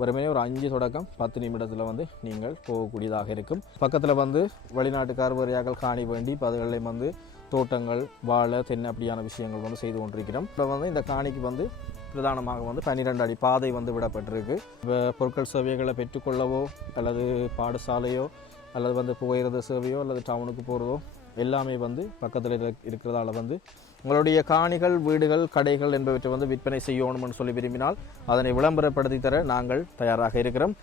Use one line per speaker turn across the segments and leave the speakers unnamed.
வெறுமனே ஒரு அஞ்சு தொடக்கம் பத்து நிமிடத்தில் வந்து நீங்கள் போகக்கூடியதாக இருக்கும். பக்கத்தில் வந்து வெளிநாட்டுக்கார் வரியாக்கள் காணி வேண்டி இப்போ வந்து தோட்டங்கள் வாழை தென்னை அப்படியான விஷயங்கள் வந்து செய்து கொண்டிருக்கிறோம். இப்போ வந்து இந்த காணிக்கு வந்து பிரதானமாக வந்து பன்னிரெண்டு அடி பாதை வந்து விடப்பட்டிருக்கு. இப்போ பொருட்கள் சேவைகளை பெற்றுக்கொள்ளவோ அல்லது பாடசாலையோ அல்லது வந்து புகையிரத சேவையோ அல்லது டவுனுக்கு போகிறதோ எல்லாமே வந்து பக்கத்தில் இருக்கிறதால வந்து உங்களுடைய காணிகள் வீடுகள் கடைகள் என்பவற்றை வந்து விற்பனை செய்யணும்னு சொல்லி விரும்பினால் அதனை விளம்பரப்படுத்தி தர நாங்கள் தயாராக இருக்கிறோம்.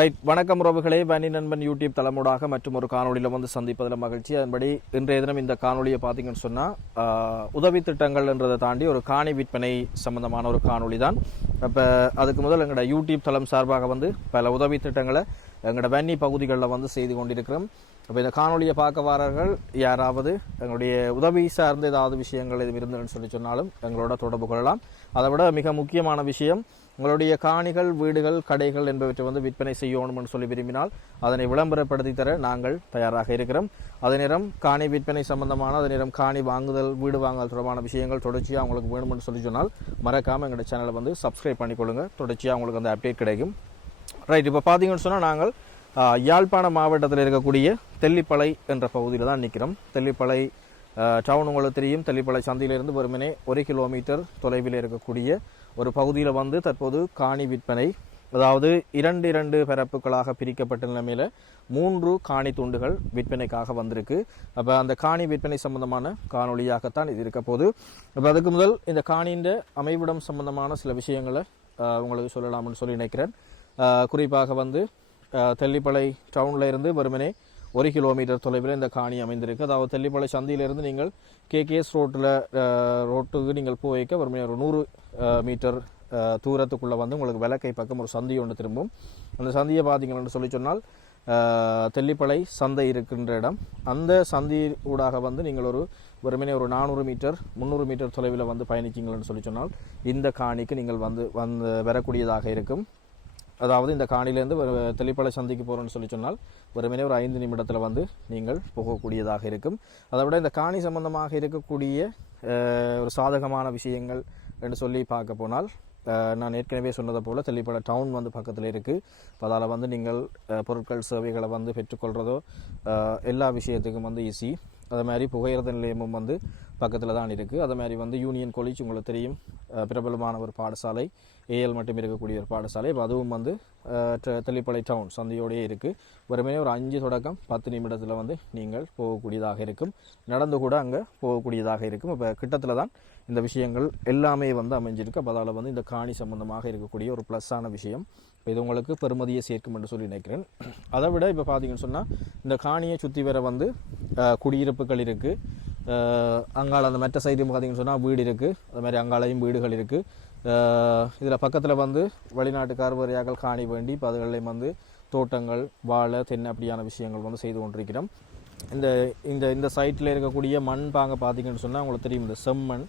ரைட் வணக்கம் உறவுகளே. வனி நண்பன் யூடியூப் தலைமுடாக மற்றும் ஒரு காணொளியில் வந்து சந்திப்பதில் மகிழ்ச்சி. அதன்படி இன்றைய தினம் இந்த காணொலியை பார்த்தீங்கன்னு சொன்னால் உதவி திட்டங்கள்ன்றதை தாண்டி ஒரு காணி விற்பனை சம்பந்தமான ஒரு காணொளி தான் அப்போ அதுக்கு முதல் எங்களோட யூடியூப் தளம் சார்பாக வந்து பல உதவி திட்டங்களை எங்களோட வன்னி பகுதிகளில் வந்து செய்து கொண்டிருக்கிறோம். அப்போ இந்த காணொலியை பார்க்க வாரர்கள் யாராவது எங்களுடைய உதவி சார்ந்த ஏதாவது விஷயங்கள் எதுவும் இருந்ததுன்னு சொல்லி சொன்னாலும் எங்களோட தொடர்பு கொள்ளலாம். அதை விட மிக முக்கியமான விஷயம் உங்களுடைய காணிகள் வீடுகள் கடைகள் என்பவற்றை வந்து விற்பனை செய்யணும்னு சொல்லி விரும்பினால் அதனை விளம்பரப்படுத்தி தர நாங்கள் தயாராக இருக்கிறோம். அதே நேரம் காணி விற்பனை சம்பந்தமான அதே நேரம் காணி வாங்குதல் வீடு வாங்குதல் தொடர்பான விஷயங்கள் தொடர்ச்சியாக உங்களுக்கு வேணும்னு சொல்லி சொன்னால் மறக்காமல் எங்களோட சேனலை வந்து சப்ஸ்கிரைப் பண்ணிக்கொள்ளுங்க. தொடர்ச்சியாக உங்களுக்கு அந்த அப்டேட் கிடைக்கும். ரைட் இப்போ பார்த்தீங்கன்னு சொன்னால் நாங்கள் யாழ்ப்பாண மாவட்டத்தில் இருக்கக்கூடிய தெல்லிப்பளை என்ற பகுதியில் தான் நிற்கிறோம் தெல்லிப்பளை டவுன் உங்களுக்கு தெரியும். தெல்லிப்பளை சந்தையிலிருந்து வெறுமனே ஒரு கிலோமீட்டர் தொலைவில் இருக்கக்கூடிய ஒரு பகுதியில் வந்து தற்போது காணி விற்பனை அதாவது இரண்டு இரண்டு பரப்புகளாக பிரிக்கப்பட்ட நிலைமையில் மூன்று காணி துண்டுகள் விற்பனைக்காக வந்திருக்கு. அப்போ அந்த காணி விற்பனை சம்பந்தமான காணொளியாகத்தான் இது இருக்க போது அப்போ அதுக்கு முதல் இந்த காணியின் அமைவிடம் சம்பந்தமான சில விஷயங்களை உங்களுக்கு சொல்லலாம்னு சொல்லி நினைக்கிறேன். குறிப்பாக வந்து தெல்லிப்பளை டவுனில் இருந்து வெறுமனே ஒரு கிலோமீட்டர் தொலைவில் இந்த காணி அமைந்திருக்கு. அதாவது தெல்லிப்பளை சந்தியிலிருந்து நீங்கள் கேகேஎஸ் ரோட்டில் ரோட்டுக்கு நீங்கள் போய்க்க வெறுமனே ஒரு நூறு மீட்டர் தூரத்துக்குள்ளே வந்து உங்களுக்கு விளக்கை பக்கம் ஒரு சந்தி ஒன்று திரும்பும். அந்த சந்தியை பார்த்தீங்கன்னு சொல்லி சொன்னால் தெல்லிப்பளை சந்தை இருக்கின்ற இடம். அந்த சந்தி ஊடாக வந்து நீங்கள் ஒரு வெறுமனே ஒரு நானூறு மீட்டர் முந்நூறு மீட்டர் தொலைவில் வந்து பயணிச்சிங்கள்னு சொல்லி சொன்னால் இந்த காணிக்கு நீங்கள் வந்து வந்து வரக்கூடியதாக இருக்கும். அதாவது இந்த காணிலேருந்து ஒரு தெளிப்பளை சந்திக்கு போகிறோன்னு சொல்லி சொன்னால் வெறுமனே ஒரு ஐந்து நிமிடத்தில் வந்து நீங்கள் போகக்கூடியதாக இருக்கும். அதை விட இந்த காணி சம்பந்தமாக இருக்கக்கூடிய ஒரு சாதகமான விஷயங்கள் என்று சொல்லி பார்க்க போனால் நான் ஏற்கனவே சொன்னதை போல் தெளிப்பளை டவுன் வந்து பக்கத்தில் இருக்குது அதால் வந்து நீங்கள் பொருட்கள் சேவைகளை வந்து பெற்றுக்கொள்கிறதோ எல்லா விஷயத்துக்கும் வந்து ஈஸி அதே மாதிரி புகையிரத நிலையமும் வந்து பக்கத்தில் தான் இருக்குது அதே மாதிரி வந்து யூனியன் காலேஜ் உங்களுக்கு தெரியும். பிரபலமான ஒரு பாடசாலை. ஏஎல் மட்டும் இருக்கக்கூடிய ஒரு பாடசாலை. இப்போ அதுவும் வந்து அஹ், டவுன் சந்தையோடயே இருக்குது வெறுமனே ஒரு அஞ்சு தொடக்கம் பத்து நிமிடத்தில் வந்து நீங்கள் போகக்கூடியதாக இருக்கும். நடந்து கூட அங்கே போகக்கூடியதாக இருக்கும். இப்போ கிட்டத்தில் தான் இந்த விஷயங்கள் எல்லாமே வந்து அமைஞ்சிருக்கு. அப்போ அதால் வந்து இந்த காணி சம்மந்தமாக இருக்கக்கூடிய ஒரு ப்ளஸ்ஸான விஷயம். இப்போ இது உங்களுக்கு பெருமதியை சேர்க்கும் என்று சொல்லி நினைக்கிறேன். அதை விட இப்போ பார்த்தீங்கன்னு சொன்னால் இந்த காணியை சுற்றி வர வந்து குடியிருப்புகள் இருக்குது அங்கால அந்த மற்ற சைடு பார்த்தீங்கன்னு சொன்னால் வீடு இருக்குது அது மாதிரி அங்காலையும் வீடுகள் இருக்குது இதில் பக்கத்தில் வந்து வெளிநாட்டுக்கார் வரியாக்கள் காணி வேண்டி இப்போ அதுகளையும் வந்து தோட்டங்கள் வாழை தென்னை அப்படியான விஷயங்கள் வந்து செய்து கொண்டிருக்கிறோம். இந்த இந்த இந்த சைட்டில் இருக்கக்கூடிய மண் பாங்க பார்த்தீங்கன்னு சொன்னால் உங்களுக்கு தெரியும். இந்த செம்மண்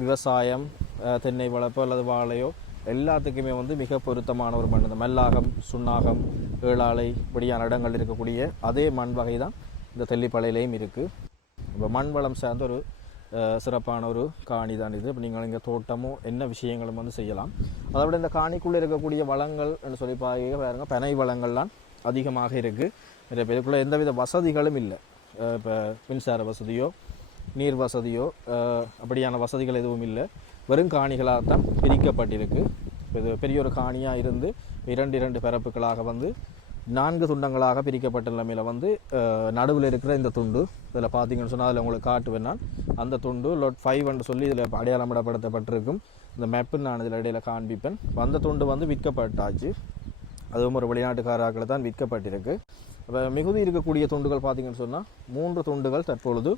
விவசாயம் தென்னை வளர்ப்பு அல்லது வாழையோ எல்லாத்துக்குமே வந்து மிக பொருத்தமான ஒரு மண். இந்த மெல்லாகம் சுண்ணாகம் ஏழாலை இப்படியான இடங்கள் இருக்கக்கூடிய அதே மண் வகை தான் இந்த தெல்லிப்பளையிலையும் இருக்குது இப்போ மண் வளம் சார்ந்த ஒரு சிறப்பான ஒரு காணி தான் இது. இப்போ நீங்கள் இங்கே தோட்டமோ என்ன விஷயங்களும் வந்து செய்யலாம். அதை விட இந்த காணிக்குள்ளே இருக்கக்கூடிய வளங்கள் என்று சொல்லி பாருங்க பனை வளங்கள்லாம் அதிகமாக இருக்குது இப்போ இதுக்குள்ளே எந்தவித வசதிகளும் இல்லை. இப்போ மின்சார வசதியோ நீர் வசதியோ அப்படியான வசதிகள் எதுவும் இல்லை. வெறும் காணிகளாக தான் பிரிக்கப்பட்டிருக்கு. இது பெரிய ஒரு காணியாக இருந்து இரண்டு இரண்டு பரப்புகளாக வந்து நான்கு துண்டங்களாக பிரிக்கப்பட்ட நிலைமையில் வந்து நடுவில் இருக்கிற இந்த துண்டு இதில் பார்த்தீங்கன்னு சொன்னால் அதில் உங்களுக்கு காட்டுவேன் நான் அந்த துண்டு லொட் ஃபைவ்னு சொல்லி இதில் அடையாளமிடப்படுத்தப்பட்டிருக்கும். இந்த மேப்பு நான் இதில் இடையில காண்பிப்பேன். அந்த துண்டு வந்து விற்கப்பட்டாச்சு. அதுவும் ஒரு வெளிநாட்டுக்காராக்களை தான் விற்கப்பட்டிருக்கு. இப்போ மிகுதி இருக்கக்கூடிய துண்டுகள் பார்த்தீங்கன்னு சொன்னால் மூன்று துண்டுகள் தற்பொழுது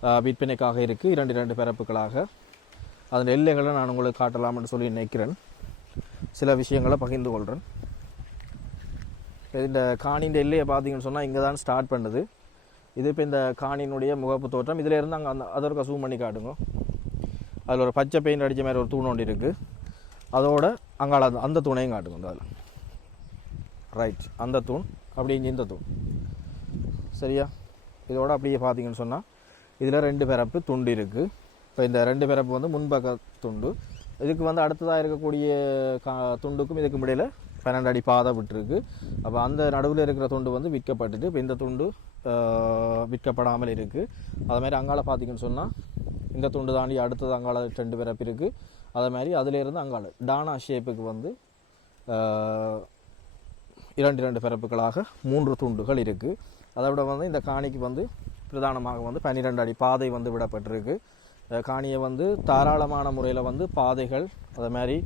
விற்பனைக்காக இருக்குது இரண்டு இரண்டு பிறப்புகளாக அதன் எல்லைகளை நான் உங்களுக்கு காட்டலாம்னு சொல்லி நினைக்கிறேன். சில விஷயங்களை பகிர்ந்து கொள்கிறேன் இந்த காணியின் எல்லையை பார்த்தீங்கன்னு சொன்னால் இங்கே தான் ஸ்டார்ட் பண்ணுது. இது இப்போ இந்த காணியினுடைய முகப்பு தோற்றம். இதில் இருந்து அங்கே அந்த அதற்கு ஜூம் பண்ணி காட்டுங்க. அதில் ஒரு பச்சை பெயிண்ட் அடித்த மாதிரி ஒரு தூண் ஒன்று இருக்குது அதோட அங்கால அந்த- அந்த தூணையும் காட்டுங்க அதில். ரைட் அந்த தூண் அப்படி இங்கே இந்த தூண். சரியா? இதோட அப்படியே பார்த்தீங்கன்னு சொன்னால் இதில் ரெண்டு பிறப்பு துண்டு இருக்குது இப்போ இந்த ரெண்டு பிறப்பு வந்து முன்பக்க துண்டு. இதுக்கு வந்து அடுத்ததாக இருக்கக்கூடிய கா துண்டுக்கும் இதுக்கும் இடையில பன்னெண்டு அடி பாதை விட்டுருக்கு. அப்போ அந்த நடுவில் இருக்கிற துண்டு வந்து விற்கப்பட்டுட்டு இப்போ இந்த துண்டு விற்கப்படாமல் இருக்குது அது மாதிரி அங்கால பார்த்தீங்கன்னு சொன்னால் இந்த துண்டு தாண்டி அடுத்தது அங்கால ரெண்டு பிறப்பு இருக்குது அதே மாதிரி அதிலேருந்து அங்கால டானா ஷேப்புக்கு வந்து இரண்டு இரண்டு பிறப்புகளாக மூன்று துண்டுகள் இருக்குது அதை விட வந்து இந்த காணிக்கு வந்து பிரதானமாக வந்து பன்னிரெண்டு அடி பாதை வந்து விடப்பட்டிருக்கு. காணியை வந்து தாராளமான முறையில் வந்து பாதைகள் அதை மாதிரி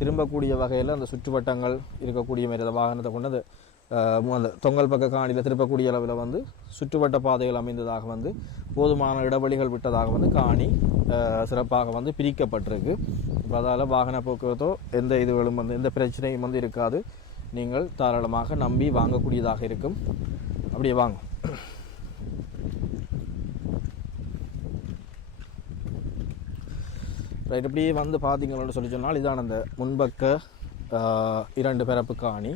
திரும்பக்கூடிய வகையில் அந்த சுற்றுவட்டங்கள் இருக்கக்கூடிய மாதிரி அந்த வாகனத்தை கொண்டு அந்த அந்த தொங்கல் பக்க காணியில் திருப்பக்கூடிய அளவில் வந்து சுற்றுவட்ட பாதைகள் அமைந்ததாக வந்து போதுமான இடைவெளிகள் விட்டதாக வந்து காணி சிறப்பாக வந்து பிரிக்கப்பட்டிருக்கு. இப்போ அதால் வாகன போக்குவரத்தோ எந்த இதுகளும் வந்து எந்த பிரச்சனையும் வந்து இருக்காது. நீங்கள் தாராளமாக நம்பி வாங்கக்கூடியதாக இருக்கும். அப்படியே வாங்க. ரைட் இப்படியே வந்து பார்த்தீங்கன்னு சொல்லி சொன்னால் இதான் அந்த முன்பக்க இரண்டு பிறப்பு காணி.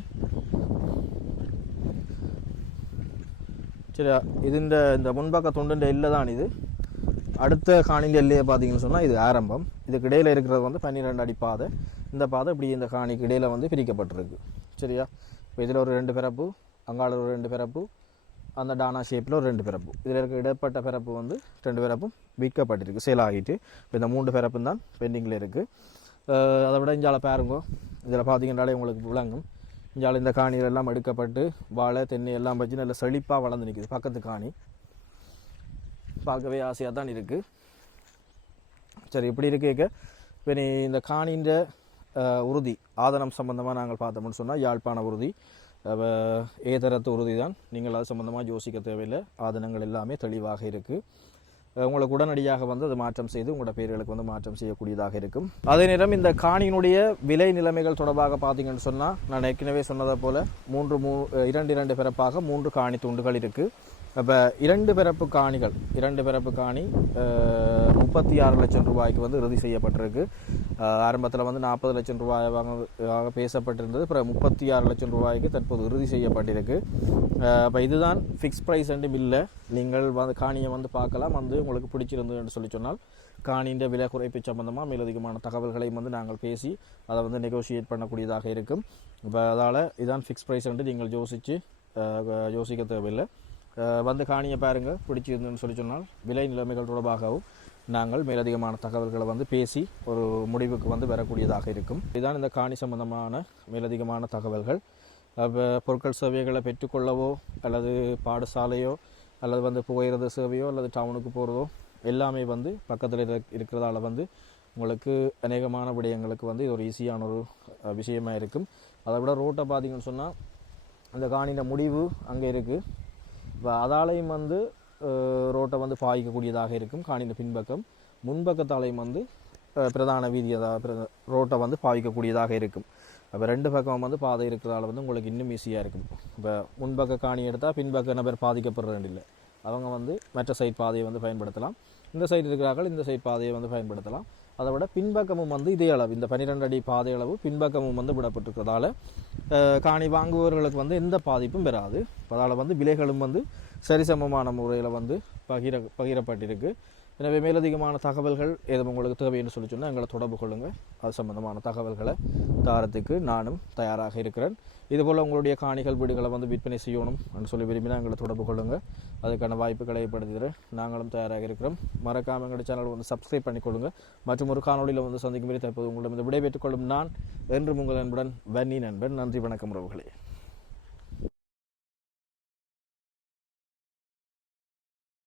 சரியா? இது இந்த இந்த முன்பக்க துண்டுன்ற எல்லை தான் இது. அடுத்த காணிൻ്റെ எல்லையை பார்த்தீங்கன்னு சொன்னால் இது ஆரம்பம். இதுக்கு இடையில் இருக்கிறது வந்து பன்னிரெண்டு அடி பாதை. இந்த பாதை இப்படி இந்த காணிக்கு இடையில் வந்து பிரிக்கப்பட்டிருக்கு. சரியா? இப்போ இதில் ஒரு ரெண்டு பிறப்பு அங்காள ஒரு ரெண்டு பிறப்பு அந்த டானா ஷேப்பில் ஒரு ரெண்டு பிறப்பு. இதில் இருக்க இடப்பட்ட பிறப்பு வந்து ரெண்டு பிறப்பும் விற்கப்பட்டிருக்கு சேல் ஆகிட்டு. இப்போ இந்த மூன்று பிறப்பும் தான் பெண்டிங்கில் இருக்குது அதை விட இஞ்சால பாருங்கோ. இதில் பார்த்தீங்கன்னாலே உங்களுக்கு விளங்கும். இஞ்சால இந்த காணிகள் எல்லாம் எடுக்கப்பட்டு வாழை தென்னை எல்லாம் வச்சு நல்ல செழிப்பாக வளர்ந்து நிற்குது பக்கத்து காணி. பார்க்கவே ஆசையாக தான் இருக்குது சரி இப்படி இருக்க இப்போ நீ இந்த காணின்ற உறுதி ஆதனம் சம்பந்தமாக நாங்கள் பார்த்தோம்னு சொன்னால் யாழ்ப்பாண உறுதி. ஏதரத்து உறுதி தான் நீங்கள் அது சம்மந்தமாக யோசிக்க தேவையில்லை. ஆதனங்கள் எல்லாமே தெளிவாக இருக்குது உங்களுக்கு உடனடியாக வந்து அது மாற்றம் செய்து உங்களோட பேர்களுக்கு வந்து மாற்றம் செய்யக்கூடியதாக இருக்கும். அதே நேரம் இந்த காணியினுடைய விலை நிலைமைகள் தொடர்பாக பார்த்தீங்கன்னு சொன்னால் நான் ஏற்கனவே சொன்னதை போல் மூன்று மூ இரண்டு இரண்டு பிறப்பாக மூன்று காணி துண்டுகள் இருக்குது இப்போ இரண்டு பிறப்பு காணிகள் இரண்டு பிறப்பு காணி முப்பத்தி ஆறு லட்சம் ரூபாய்க்கு வந்து இறுதி செய்யப்பட்டிருக்கு. ஆரம்பத்தில் வந்து நாற்பது லட்சம் ரூபாய் வாங்க பேசப்பட்டிருந்தது. அப்புறம் முப்பத்தி ஆறு லட்சம் ரூபாய்க்கு தற்போது இறுதி செய்யப்பட்டிருக்கு. அப்போ இதுதான் ஃபிக்ஸ் ப்ரைஸ் என்றும் இல்லை. நீங்கள் வந்து காணியை வந்து பார்க்கலாம். வந்து உங்களுக்கு பிடிச்சிருந்ததுன்னு சொல்லி சொன்னால் காணியின் விலை குறைப்பு சம்பந்தமாக மேலதிகமான தகவல்களையும் வந்து நாங்கள் பேசி அதை வந்து நெகோஷியேட் பண்ணக்கூடியதாக இருக்கும். இப்போ அதால் இதான் ஃபிக்ஸ் ப்ரைஸ் என்று நீங்கள் யோசித்து யோசிக்க தேவையில்லை. வந்து காணியை பாருங்கள் பிடிச்சிருந்துன்னு சொல்லி சொன்னால் விலை நிலைமைகள் தொடர்பாகவும் நாங்கள் மேலதிகமான தகவல்களை வந்து பேசி ஒரு முடிவுக்கு வந்து வரக்கூடியதாக இருக்கும். இதுதான் இந்த காணி சம்பந்தமான மேலதிகமான தகவல்கள். பொருட்கள் சேவைகளை பெற்றுக்கொள்ளவோ அல்லது பாடசாலையோ அல்லது வந்து புகையிரத சேவையோ அல்லது டவுனுக்கு போகிறதோ எல்லாமே வந்து பக்கத்தில் இருக்கிறதால வந்து உங்களுக்கு அநேகமான விடயங்களுக்கு வந்து இது ஒரு ஈஸியான ஒரு விஷயமாக விஷயமா இருக்கும். அதை விட ரோட்டை பார்த்தீங்கன்னு சொன்னால் அந்த காணியின் முடிவு அங்கே இருக்குது இப்போ அதாலையும் வந்து ரோட்டை வந்து பாய்க்கக்கூடியதாக இருக்கும் காணியின் பின்பக்கம். முன்பக்கத்தாலையும் வந்து பிரதான வீதி அதாவது ரோட்டை வந்து பாய்க்கக்கூடியதாக இருக்கும். அப்போ ரெண்டு பக்கம் வந்து பாதை இருக்கிறதால வந்து உங்களுக்கு இன்னும் ஈஸியாக இருக்கும். இப்போ முன்பக்க காணி எடுத்தால் பின்பக்க நபர் பாதிக்கப்படுறது இல்லை அவங்க வந்து மற்ற சைட் பாதையை வந்து பயன்படுத்தலாம். இந்த சைடு இருக்கிறார்கள் இந்த சைட் பாதையை வந்து பயன்படுத்தலாம். அதை விட பின்பக்கமும் வந்து இதே அளவு இந்த பன்னிரெண்டு அடி பாதை அளவு பின்பக்கமும் வந்து விடப்பட்டிருக்கிறதால காணி வாங்குபவர்களுக்கு வந்து எந்த பாதிப்பும் பெறாது அதால் வந்து விலைகளும் வந்து சரிசமமான முறையில் வந்து பகிர பகிரப்பட்டிருக்கு. எனவே மேலதிகமான தகவல்கள் ஏதும் உங்களுக்கு தேவைன்னு சொல்லி சொன்னால் எங்களை தொடர்பு கொள்ளுங்கள் அது சம்பந்தமான தகவல்களை தாரத்துக்கு நானும் தயாராக இருக்கிறேன். இதுபோல் உங்களுடைய காணிகள் வீடுகளை வந்து விற்பனை செய்யணும் என்று சொல்லி விரும்பினா எங்களை தொடர்பு கொள்ளுங்கள் அதுக்கான வாய்ப்புகளை ஏற்படுத்துகிறேன் நாங்களும் தயாராக இருக்கிறோம். மறக்காம எங்களுடைய சேனல் வந்து சப்ஸ்கிரைப் பண்ணிக்கொள்ளுங்கள் மற்றும் ஒரு காணொலியில் வந்து சந்திக்கும் வரை தற்போது உங்களிடம் இந்த விடைபெற்றுக் கொள்ளும் நான் என்றும் உங்கள் நண்புடன் வன்னி நண்பன். நன்றி வணக்கம் உறவுகளே.